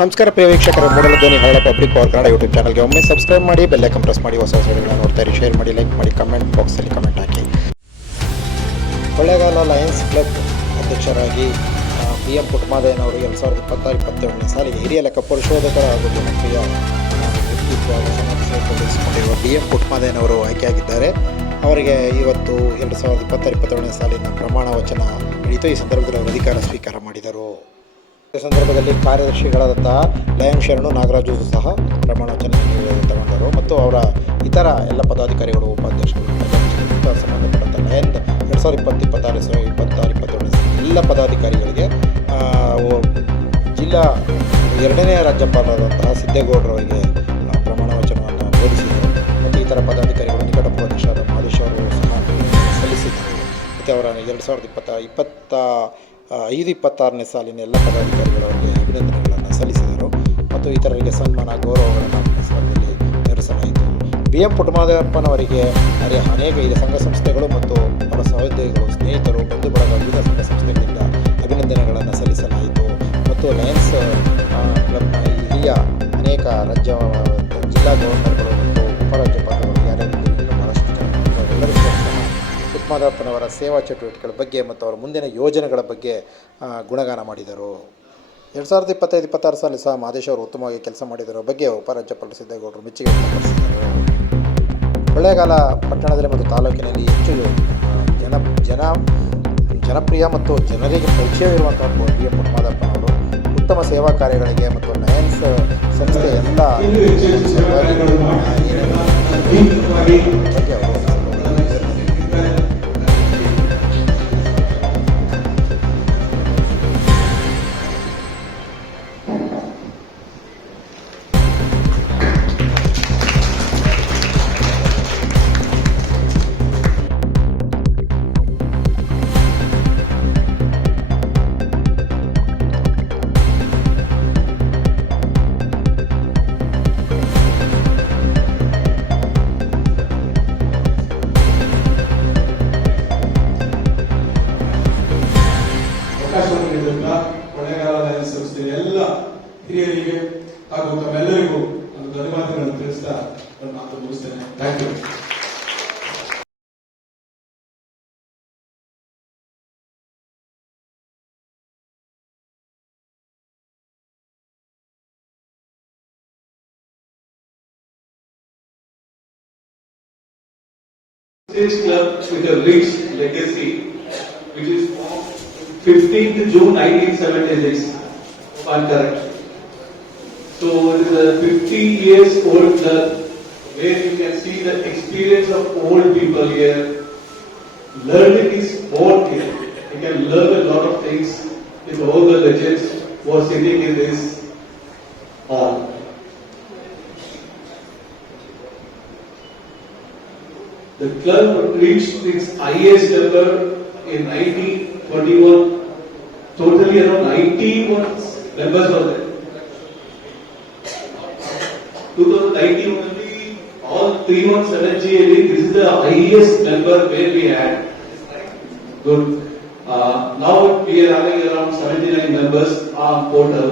ನಮಸ್ಕಾರ ಪ್ರಿಯ ವೀಕ್ಷಕರು, ಮೂಡಲ ಧ್ವನಿ ಹಳ್ಳ ಪಬ್ಲಿಕ್ ಪವರ್ ಕನ್ನಡ ಯೂಟ್ಯೂಬ್ ಚಾನಲ್ಗೆ ಒಮ್ಮೆ ಸಬ್ಸ್ಕ್ರೈಬ್ ಮಾಡಿ, ಬೆಲ್ ಐಕಾನ್ ಪ್ರೆಸ್ ಮಾಡಿ, ಹೊಸ ವಿಡಿಯೋಗಳನ್ನು ನೋಡ್ತಾ ಇರಿ. ಶೇರ್ ಮಾಡಿ, ಲೈಕ್ ಮಾಡಿ, ಕಮೆಂಟ್ ಬಾಕ್ಸಲ್ಲಿ ಕಮೆಂಟ್ ಹಾಕಿ. ಕೊಳ್ಳೇಗಾಲ ಲಯನ್ಸ್ ಕ್ಲಬ್ ಅಧ್ಯಕ್ಷರಾಗಿ BM ಪುಟ್ಟಮಾದಯ್ಯನವರು 2026-27ನೇ ಸಾಲಿಗೆ ಹಿರಿಯ ಲೆಕ್ಕ ಪರಿಶೋಧಕರ ಹಾಗೂ ಜನಪ್ರಿಯ ವ್ಯಕ್ತಿತ್ವ ಸಮಾಜ ಸೇವೆ ತೊಡಗಿಸಿಕೊಂಡಿರುವ BM ಪುಟ್ಟಮಾದಯ್ಯನವರು ಆಯ್ಕೆಯಾಗಿದ್ದಾರೆ. ಅವರಿಗೆ ಇವತ್ತು 2026-27ನೇ ಸಾಲಿನ ಪ್ರಮಾಣ ವಚನ ನಡೆಯಿತು. ಈ ಸಂದರ್ಭದಲ್ಲಿ ಅವರು ಅಧಿಕಾರ ಸ್ವೀಕಾರ ಮಾಡಿದರು. ಈ ಸಂದರ್ಭದಲ್ಲಿ ಕಾರ್ಯದರ್ಶಿಗಳಾದಂತಹ ಲಯನ್ ಶರಣು ನಾಗರಾಜು ಸಹ ಪ್ರಮಾಣ ವಚನ ತಗೊಂಡರು ಮತ್ತು ಅವರ ಇತರ ಎಲ್ಲ ಪದಾಧಿಕಾರಿಗಳು, ಉಪಾಧ್ಯಕ್ಷರು, ಸಂಬಂಧಪಟ್ಟಂಥ ಲಯನ್ 2026-27ನೇ ಎಲ್ಲ ಪದಾಧಿಕಾರಿಗಳಿಗೆ ಜಿಲ್ಲಾ 2ನೇ ರಾಜ್ಯಪಾಲರಾದಂತಹ ಸಿದ್ದೇಗೌಡರವರಿಗೆ ಪ್ರಮಾಣ ವಚನವನ್ನು ಬೋಧಿಸಿದರು ಮತ್ತು ಇತರ ಪದಾಧಿಕಾರಿಗಳು ನಿಕಟೋಪದೇಶರಾದ ಮಹದೇಶ್ ಅವರು ಸಹ ಸಲ್ಲಿಸಿದರು. ಮತ್ತು ಅವರ 2025-26ನೇ ಸಾಲಿನ ಎಲ್ಲ ಪದಾಧಿಕಾರಿಗಳವರಿಗೆ ಅಭಿನಂದನೆಗಳನ್ನು ಸಲ್ಲಿಸಿದರು ಮತ್ತು ಇತರರಿಗೆ ಸನ್ಮಾನ ಗೌರವಗಳನ್ನು ಸ್ಥಳದಲ್ಲಿ ನೆರವೇರಿಸಲಾಯಿತು. BM ಪುಟ್ಟಮಾದಪ್ಪನವರಿಗೆ ಅನೇಕ ಸಂಘ ಸಂಸ್ಥೆಗಳು ಮತ್ತು ಅವರ ಸಹೋದ್ಯೋಗಿಗಳು, ಸ್ನೇಹಿತರು, ಬಂಧು ಬಳಗ, ವಿವಿಧ ಸಂಘ ಸಂಸ್ಥೆಗಳಿಂದ ಅಭಿನಂದನೆಗಳನ್ನು ಸಲ್ಲಿಸಲಾಯಿತು ಮತ್ತು ಲಯನ್ಸ್ ಕ್ಲಬ್ನ ಹಿರಿಯ ಅನೇಕ ಜಿಲ್ಲಾ ಗವರ್ನರ್ಗಳು ಮತ್ತು ಉಪರಾಜ್ಯಪಾಲರುಗಳು ಯಾರ್ಯಾರಿದ್ದರೂ ಬಹಳಷ್ಟು ಜನ ಎಲ್ಲರೂ ಸಹ ಪುಟ್ಟಮಾದಪ್ಪನವರ ಸೇವಾ ಚಟುವಟಿಕೆಗಳ ಬಗ್ಗೆ ಮತ್ತು ಅವರ ಮುಂದಿನ ಯೋಜನೆಗಳ ಬಗ್ಗೆ ಗುಣಗಾನ ಮಾಡಿದರು. 2025-26 ಸಾಲಿ ಸಹ ಮಹದೇಶ್ ಅವರು ಉತ್ತಮವಾಗಿ ಕೆಲಸ ಮಾಡಿದರ ಬಗ್ಗೆ ಉಪರಾಜ್ಯಪಾಲರು ಸಿದ್ದೇಗೌಡರು ಮೆಚ್ಚುಗೆ ವ್ಯಕ್ತಪಡಿಸಿದರು. ಕೊಳ್ಳೇಗಾಲ ಪಟ್ಟಣದಲ್ಲಿ ಮತ್ತು ತಾಲೂಕಿನಲ್ಲಿ ಹೆಚ್ಚು ಜನಪ್ರಿಯ ಮತ್ತು ಜನರಿಗೆ ಪರಿಚಯವಿರುವಂತಹ BM ಪುಟ್ಟಮಾದಪ್ಪನವರು ಉತ್ತಮ ಸೇವಾ ಕಾರ್ಯಗಳಿಗೆ ಮತ್ತು ಲಯನ್ಸ್ ಸಂಸ್ಥೆ ಎಲ್ಲ ಬಗ್ಗೆ ಅವರು ಕೊಳ್ಳೇಗಾಲ ಲಯನ್ಸ್ ಸಂಸ್ಥೆಯ ಎಲ್ಲ ಹಿರಿಯರಿಗೆ ಹಾಗೂ ತಮ್ಮೆಲ್ಲರಿಗೂ ಒಂದು ಧನ್ಯವಾದಗಳನ್ನು ತಿಳಿಸ್ತಾ ನನ್ನ ಮಾತು ಮುಗಿಸ್ತೇನೆ. Thank you. This club with a rich legacy, which is formed 15th June 1976, if I'm correct. So it is a 50 years old club where you can see the experience of old people here. Learning is born here. You can learn a lot of things with all the legends who are sitting in this hall. The club reached its highest level in 1921. Totally around 91 members were there. 2019 only, all 3 months NHGA, this is the highest number where we had. Good. Now we are having around 79 members on portal.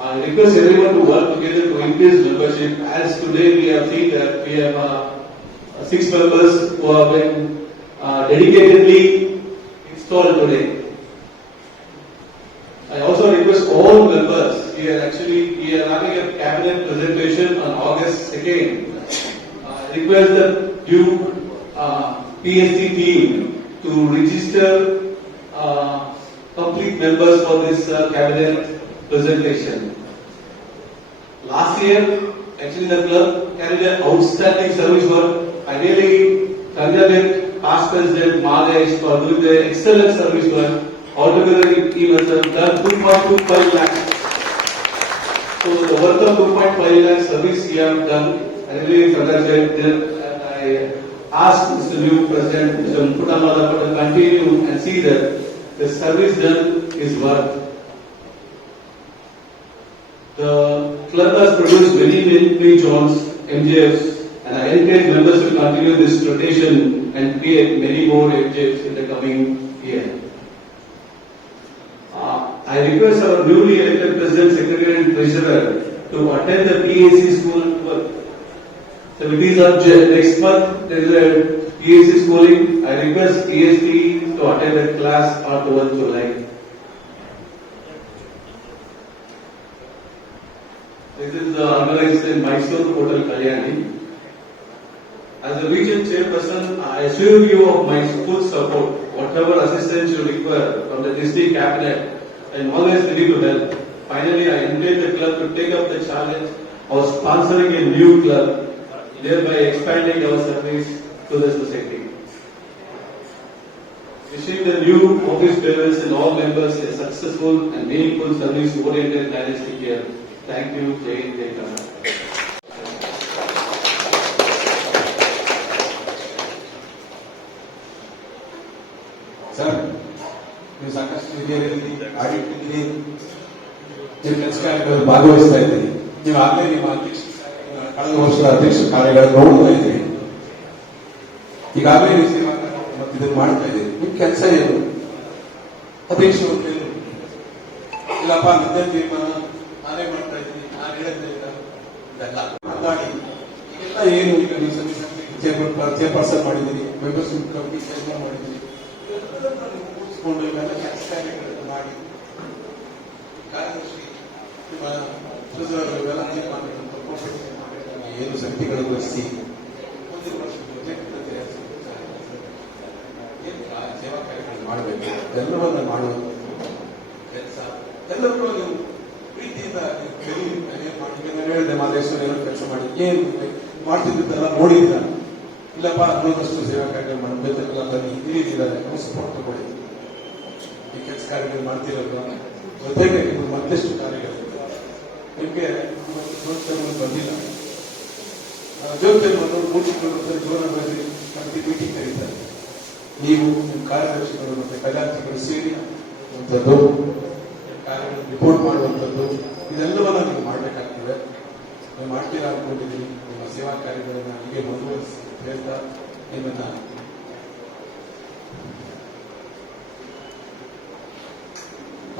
I request everyone to work together to increase membership. As today we have seen that we have 6 members who have been dedicatedly installed today. I also request all members, we are having a cabinet presentation on August 2nd. I request the due PSC team to register complete members for this cabinet presentation. Last year, actually the club carried an outstanding service work. I really congratulate past President Mahdesh for doing the excellent service work. Altogether, he must have done 2.25 lakhs. So the worth of 2.5 lakhs service he have done, I really congratulate them. And I ask Mr. New President, Mr. Puttamada, to continue and see that the service done is worth. The club has produced many Johns, MJFs, and I encourage members to continue this rotation and create many more MJFs in the coming year. I request our newly elected attend the PAC school work. So it is on next month, there is a PAC schooling. I request PSP to attend that class on 12th July. This is organized in Mysore Hotel Kalyani. As a region chairperson, I assure you of my full support. Whatever assistance you require from the district cabinet, I am always ready to help. Finally, I invite the club to take up the challenge of sponsoring a new club, thereby expanding our service to the society. Wishing the new office bearers and all members a successful and meaningful service-oriented dynastic year. Thank you, Jai Kaka. Sir, ನೀವು ಸಾಕಷ್ಟು ಹಿರಿಯರಲ್ಲಿ ಆಡಿಟ್ಟಿದ್ದೀರಿ, ನಿಮ್ಮ ಕೆಲಸ ಕಾರ್ಯಗಳಲ್ಲಿ ಭಾಗವಹಿಸ್ತಾ ಇದ್ದೀರಿ. ನೀವು ಆಗಲೇ ನಿಮ್ಮ ಕಳೆದ ವರ್ಷದ ಅಧ್ಯಕ್ಷ ಕಾರ್ಯಗಳನ್ನು ನೋಡ್ತಾ ಇದ್ದೀರಿ. ಈಗಾಗಲೇ ನೀವು ಸೇವಾ ಮತ್ತು ಇದನ್ನು ಮಾಡ್ತಾ ಇದ್ದೀರಿ. ನಿಮ್ಮ ಕೆಲಸ ಏನು? ಅಧ್ಯಕ್ಷರು ಅಂತ ಏನು? ಇಲ್ಲಪ್ಪ ನನ್ನ ತೀರ್ಮಾನ ನಾನೇ ಮಾಡ್ತಾ ಇದ್ದೀನಿ, ನಾನು ಹೇಳದೇ ಇಲ್ಲ ಇದೆಲ್ಲ ಮಾತಾಡಿ ಈಗೆಲ್ಲ ಏನು ಈಗ ನೀವು ಚೇರ್ಪರ್ಸನ್ ಮಾಡಿದ್ದೀರಿ, ಮೆಂಬರ್ಶಿಪ್ ಕಮಿಟಿ ಚೇರ್ಮನ್ ಮಾಡಿದ್ದೀರಿ, ಕೂಡಿಸ್ಕೊಂಡು ಇವೆಲ್ಲ ಕೆಲಸ ಕಾರ್ಯಗಳನ್ನು ಮಾಡಿ ಕಾರ್ಯದರ್ಶಿ ನಿಮ್ಮ ಇವೆಲ್ಲ ತೀರ್ಮಾನಗಳನ್ನು ತಗೊಂಡು ಏನು ಶಕ್ತಿಗಳನ್ನು ವಹಿಸಿ ಮುಂದಿನ ವರ್ಷ ಸೇವಾ ಕಾರ್ಯಗಳನ್ನು ಮಾಡಬೇಕು. ಎಲ್ಲವನ್ನ ಮಾಡುವ ಕೆಲಸ ಎಲ್ಲರೂ ನೀವು ಪ್ರೀತಿಯಿಂದ ನಾನು ಹೇಳಿದೆ, ಮಾದೇಶ್ವರ ಏನೋ ಕೆಲಸ ಮಾಡಿ ಏನು ಮಾಡ್ತಿದ್ದೆಲ್ಲ ನೋಡಿದ್ದ. ಇಲ್ಲಪ್ಪ ಅನ್ನೋದಷ್ಟು ಸೇವಾ ಕಾರ್ಯಗಳು ಮಾಡಬೇಕಲ್ಲ, ಬನ್ನಿ ಹಿರಿಯರಿದ್ದಾರೆ, ನಮ್ಮ ಸಪೋರ್ಟ್ ತಗೊಳ್ಳಿ. ಈ ಕೆಲಸ ಕಾರ್ಯಗಳು ಮಾಡ್ತಿರೋದು ಜೊತೆಗೆ ನಿಮ್ಗೆ ಮತ್ತಷ್ಟು ಕಾರ್ಯಗಳು ನಿಮಗೆ ಬಂದಿಲ್ಲ. ಜೊತೆಗೆ ಒಂದು 3 ತಿಂಗಳು ಜೀವನ ಬಂದು ಮತ್ತೆ ಮೀಟಿಂಗ್ ಕರೀತಾರೆ. ನೀವು ನಿಮ್ಮ ಕಾರ್ಯದರ್ಶಿಗಳು ಮತ್ತೆ ಕಲಾರ್ಥಿಗಳು ಸೇರಿ ಒಂಥದ್ದು ಕಾರ್ಯಗಳನ್ನು ರಿಪೋರ್ಟ್ ಮಾಡುವಂಥದ್ದು ಇದೆಲ್ಲವನ್ನ ನೀವು ಮಾಡಬೇಕಾಗ್ತದೆ. ನೀವು ಮಾಡ್ತೀರಾ ಅನ್ಕೊಂಡಿದ್ದೀನಿ. ನಿಮ್ಮ ಸೇವಾ ಕಾರ್ಯಗಳನ್ನು ಹೀಗೆ ಮುಂದುವರಿಸಿ ಹೇಳ್ತಾ ನಿಮ್ಮನ್ನ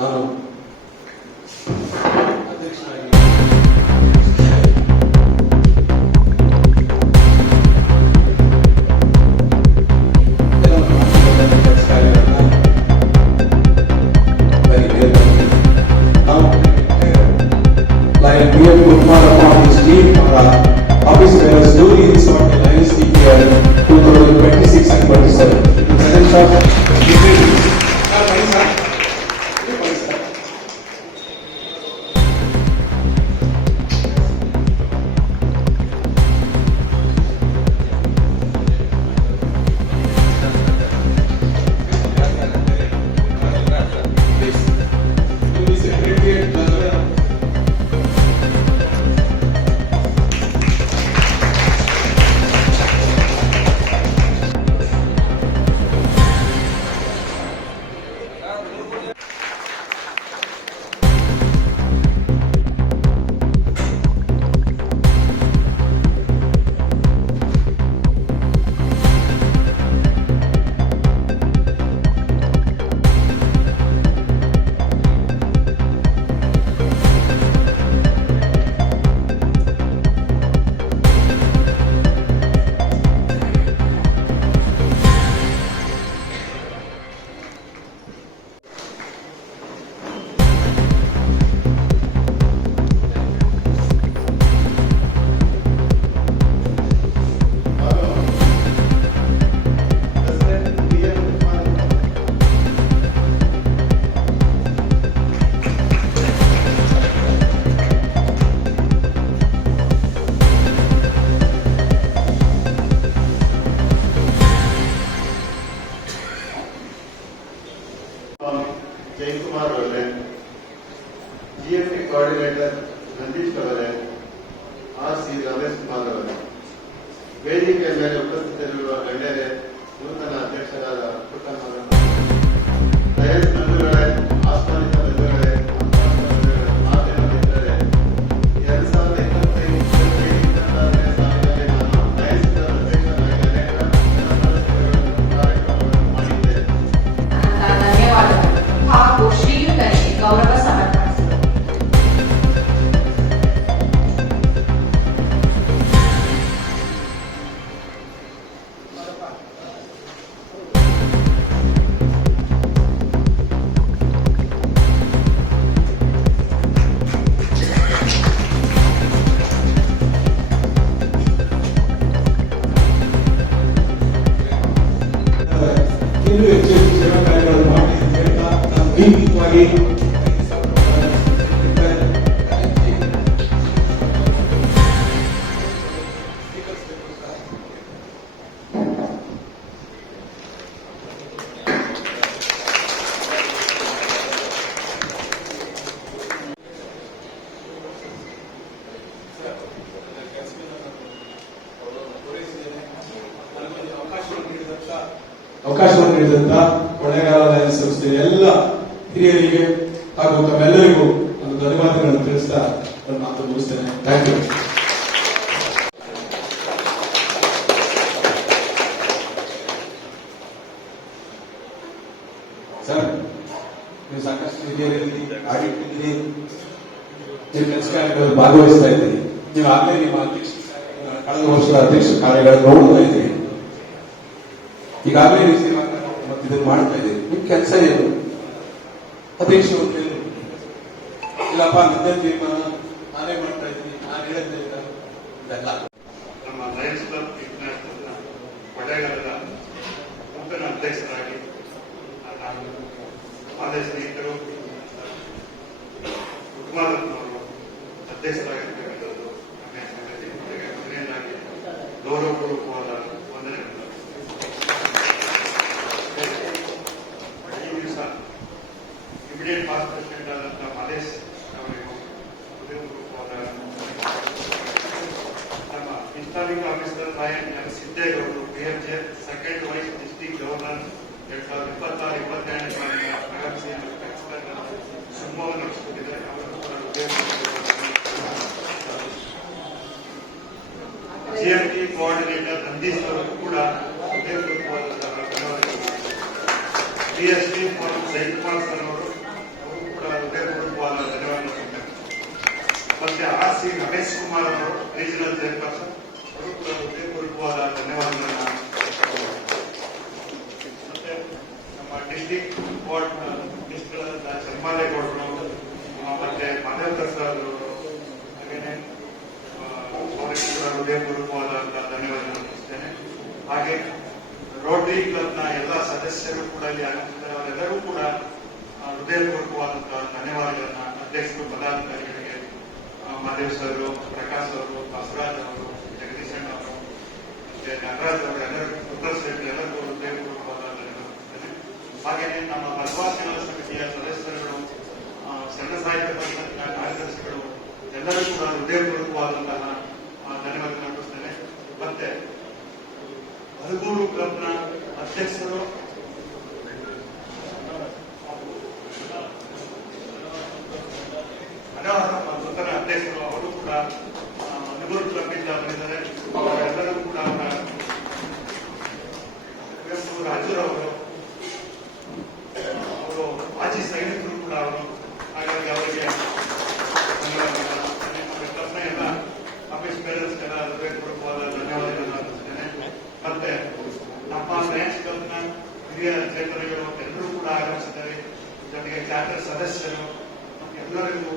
ನಾನು ಅಧ್ಯಕ್ಷನಾಗಿ ಜಯಕುಮಾರ್ ಅವರೇ, ಜಿಎಫ್ಟಿ ಕೋಆರ್ಡಿನೇಟರ್ ನಂದೀಶ್ ಅವರೇ, ಆರ್.ಸಿ. ರಮೇಶ್ ಕುಮಾರ್ ಅವರೇ, ವೇದಿಕೆ ಮೇಲೆ ಉಪಸ್ಥಿತರಿರುವ ಗಣ್ಯರೇ, ನೂತನ ಅಧ್ಯಕ್ಷರಾದ ಪುಟ್ಟಣ್ಣ ದಯಸ್ ಬಂಧುಗಳೇ, ಆಹ್ವಾನಿತ ಬಂಧುಗಳೇ, ಮಾಧ್ಯಮ ಮಿತ್ರರೇ, 2025 ಸಾಲಿನಲ್ಲಿ ನಾನು ದಯಸ್ನ ಅಧ್ಯಕ್ಷರಾಗಿ ಅನೇಕ ಕಾರ್ಯಕ್ರಮಗಳನ್ನು ಮಾಡಿದ್ದೇನೆ. ಧನ್ಯವಾದಗಳು ಹಾಗೂ ಶ್ರೀಯುತರಿಗೆ ಗೌರವ ಸಮರ್ಪಿಸಿದರು. ನೀಡಿದಂತ ಕೊಳ್ಳೇಗಾಲ ಲಯನ್ಸ್ ಸಂಸ್ಥೆಯ ಎಲ್ಲ ಹಿರಿಯರಿಗೆ ಹಾಗೂ ತಮ್ಮೆಲ್ಲರಿಗೂ ಒಂದು ಧನ್ಯವಾದಗಳನ್ನು ತಿಳಿಸ್ತಾ ನನ್ನ ಮಾತು ಮುಗಿಸ್ತೇನೆ. Thank you. ಸರ್, ನೀವು ಸಾಕಷ್ಟು ಹಿರಿಯರಲ್ಲಿ ಆಡಿಟ್ ಇದ್ದೀರಿ, ನೀವು ಕೆಲಸ ಕಾರ್ಯಗಳಲ್ಲಿ ಭಾಗವಹಿಸ್ತಾ ಇದ್ದೀರಿ. ನೀವು ಆಗಲೇ ನಿಮ್ಮ ಅಧ್ಯಕ್ಷ ಕಳೆದ ವರ್ಷದ ಅಧ್ಯಕ್ಷ ಕಾರ್ಯಗಳನ್ನು ನೋಡ್ತಾ ಇದ್ದೀರಿ. ಈಗಾಗಲೇ ನೀವು ಸೇವಾ ಮತ್ತು ಇದನ್ನು ಮಾಡ್ತಾ ಇದ್ದೀರಿ. ನಿಮ್ ಕೆಲಸ ಏನು? ಅಧ್ಯಕ್ಷರು ಅಂತ ಏನು? ಇಲ್ಲಪ್ಪ ನನ್ನ ತೀರ್ಮಾನ ನಾನೇ ಮಾಡ್ತಾ ಇದ್ದೀನಿ, ನಾನು ಹೇಳಿದ್ದೆ ಇದೆಲ್ಲ. ನಮ್ಮ ಲಯನ್ಸ್ ಕ್ಲಬ್ ಇಂಟರ್ನ್ಯಾಷನಲ್ನ ಕೊಳ್ಳೇಗಾಲದ ನೂತನ ಅಧ್ಯಕ್ಷರಾಗಿ ನಾನು ಮಾದೇ ಸ್ನೇಹಿತರು ಉತ್ಪಾದಕನವರು ಅಧ್ಯಕ್ಷರಾಗಿರ್ತಕ್ಕಂಥದ್ದು ನನ್ನ ಸಂಗತಿ. ಮೊದಲನೇದಾಗಿ ಗೌರವಪೂರ್ವಕವಾದ ವಂದನೆಗಳು. ಈ ದಿವಸ ಇಮಿಡಿಯೇಟ್ ಪಾಸ್ಟ್ ಪ್ರೆಸಿಡೆಂಟ್ ಆದಂತಹ ಮಾದೇಶ್ ಅವರಿಗೂ ಹೃದಯಪೂರ್ವಕವಾದ ನಮ್ಮ ಇಸ್ಲಾಮಿಕ್ ಆಫೀಸರ್ ರಾಯನ್ ಎಂ ಸಿದ್ದೇಗೌಡರು PFJ second vice district governor 2026-22 ಸಾಲಿನ ಆಗಮಿಸಿ ಶುಭವನ್ನು ನಡೆಸಿಕೊಂಡಿದ್ದಾರೆ. ಅವರು ಕೂಡ GMT ಕೋಆರ್ಡಿನೇಟರ್ ನಂದೀಶ್ ಅವರು ಕೂಡ ಹೃದಯಪೂರ್ವಕವಾದಂತಹ ಧನ್ಯವಾದಗಳು. DSP ಫಾರಂ ಜಯಕುಮಾರ್ ಸರ್ ಅವರು ಕೂಡ ಹೃದಯಪೂರ್ವಕವಾದ ಧನ್ಯವಾದಗಳು. ಮತ್ತೆ RC ರಮೇಶ್ ಕುಮಾರ್ ಅವರು ರೀಜನಲ್ ಚೇರ್ಪರ್ಸನ್, ಅವರು ಕೂಡ ಹೃದಯಪೂರ್ವಕವಾದ ಧನ್ಯವಾದಗಳನ್ನ. ಮತ್ತೆ ನಮ್ಮ ಡಿಸ್ಟ್ರಿಕ್ಟ್ ಕೋರ್ಟ್ ಮಿನಿಸ್ಟರ್ಗಳಾದ ಚರ್ಮಾಲೇಗೌಡರು ಮತ್ತೆ ಮಾಧವಕರ್ ಸರ್ ಅವರು, ಹಾಗೇನೆ ಅವರಿಗೆ ಕೂಡ ಹೃದಯಪೂರ್ವಕವಾದಂತಹ ಧನ್ಯವಾದಗಳು ತಿಳಿಸ್ತೇನೆ. ಹಾಗೆ ರೋಟರಿ ಕ್ಲಬ್ನ ಎಲ್ಲ ಸದಸ್ಯರು ಕೂಡ ಇಲ್ಲಿ ಆಗಮಿಸಿದ್ದಾರೆ. ಅವರೆಲ್ಲರೂ ಕೂಡ ಹೃದಯಪೂರ್ವಕವಾದಂತಹ ಧನ್ಯವಾದಗಳನ್ನ ಅಧ್ಯಕ್ಷರು, ಪದಾಧಿಕಾರಿಗಳಿಗೆ, ಮಾದೇವ್ ಸರ್, ಪ್ರಕಾಶ್ ಅವರು, ಬಸವರಾಜ್ ಅವರು, ಜಗದೀಶ್ ಅಣ್ಣ ಅವರು, ಮತ್ತೆ ನಟರಾಜ್ ಅವರು, ಎಲ್ಲರಿಗೂ ಉತ್ತರ ಸೇರಿ ಎಲ್ಲರಿಗೂ ಹೃದಯಪೂರ್ವಕವಾದ ಧನ್ಯವಾದಗಳು. ಹಾಗೆಯೇ ನಮ್ಮ ಬಸವ ಸೇವಾ ಸಮಿತಿಯ ಸದಸ್ಯರುಗಳು, ಶರಣ ಸಾಹಿತ್ಯ ಪರಿಷತ್ನ ಕಾರ್ಯದರ್ಶಿಗಳು ಎಲ್ಲರೂ ಕೂಡ ಹೃದಯಪೂರ್ವಕವಾದಂತಹ ಧನ್ಯವಾದ ಅರ್ಪಿಸ್ತೇನೆ. ಮತ್ತೆ ಹಲಗೂರು ಕ್ಲಬ್ನ ಅಧ್ಯಕ್ಷರು, ಮನೋಹರ ನೂತನ ಅಧ್ಯಕ್ಷರು, ಅವರು ಕೂಡ ಹಲಗೂರು ಕ್ಲಬ್ ಇಂದ ಬಂದಿದ್ದಾರೆ. ಅವರೆಲ್ಲರೂ ಕೂಡ ರಾಜೂರ್ ಅವರು ಮಾಜಿ ಸೈನಿಕರು ಕೂಡ ಅವರು. ಹಾಗಾಗಿ ಅವರಿಗೆ ಕ್ಲಬ್ನ ಎಲ್ಲ ಆಫೀಸ್ ಬೇರರ್ಸ್ಗೆಲ್ಲ ಹೃದಯಪೂರ್ವಕವಾದ ಧನ್ಯವಾದಗಳನ್ನು ಅರ್ಪಿಸ್ತೇನೆ. ಮತ್ತೆ ನಮ್ಮ ಲಯನ್ಸ್ ಕ್ಲಬ್ನ ಹಿರಿಯ ಚೇತನಗಳು ಎಲ್ಲರೂ ಕೂಡ ಆಗಮಿಸಿದ್ದಾರೆ. ಜೊತೆಗೆ ಚಾರ್ಟರ್ ಸದಸ್ಯರು ಎಲ್ಲರಿಗೂ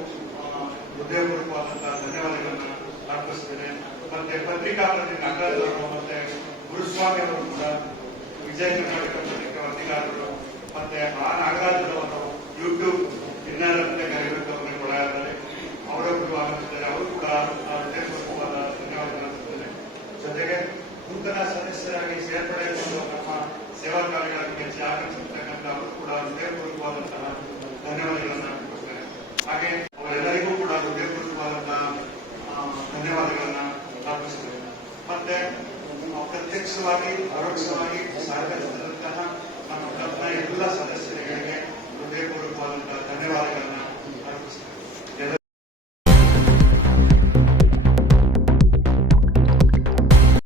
ಹೃದಯಪೂರ್ವಕವಾದಂತಹ ಧನ್ಯವಾದಗಳನ್ನು ಅರ್ಪಿಸ್ತೇನೆ. ಮತ್ತೆ ಪತ್ರಿಕಾ ಪ್ರತಿನಿಧಿ ನಟರಾಜ್ ಅವರು ಮತ್ತೆ ಗುರುಸ್ವಾಮಿ ಅವರು ಕೂಡ, ವಿಜಯ ಕರ್ನಾಟಕ ಪತ್ರಿಕಾ ವರದಿಗಾರರು, ಮತ್ತೆ ನಾಗರಾಜ್ ಅವರು ಯೂಟ್ಯೂಬ್ ವಿನ್ನರ್ ಅಂತ ಕರೆಯುವಂತವರಿಗೆ ಕೊಡಾಯಿದ್ದಾರೆ, ಅವರೊಬ್ಬರು ಆಗಮಿಸಿದ್ದಾರೆ. ಅವರು ಕೂಡ ಹೃದಯಪೂರ್ವಕವಾದ ಧನ್ಯವಾದಗಳನ್ನು ಅರ್ಪಿಸ್ತೇನೆ. ಜೊತೆಗೆ ನೂತನ ಸದಸ್ಯರಾಗಿ ಸೇರ್ಪಡೆಗೊಂಡು ನಮ್ಮ ಸೇವಾ ಕಾರ್ಯಗಳಲ್ಲಿ ಹೆಚ್ಚು ಆಗಮಿಸಿರ್ತಕ್ಕಂಥ ಅವರು ಕೂಡ ಹೃದಯಪೂರ್ವಕವಾದಂತಹ ಧನ್ಯವಾದಗಳನ್ನು ಅರ್ಪಿಸ್ತೇನೆ. ಹಾಗೆ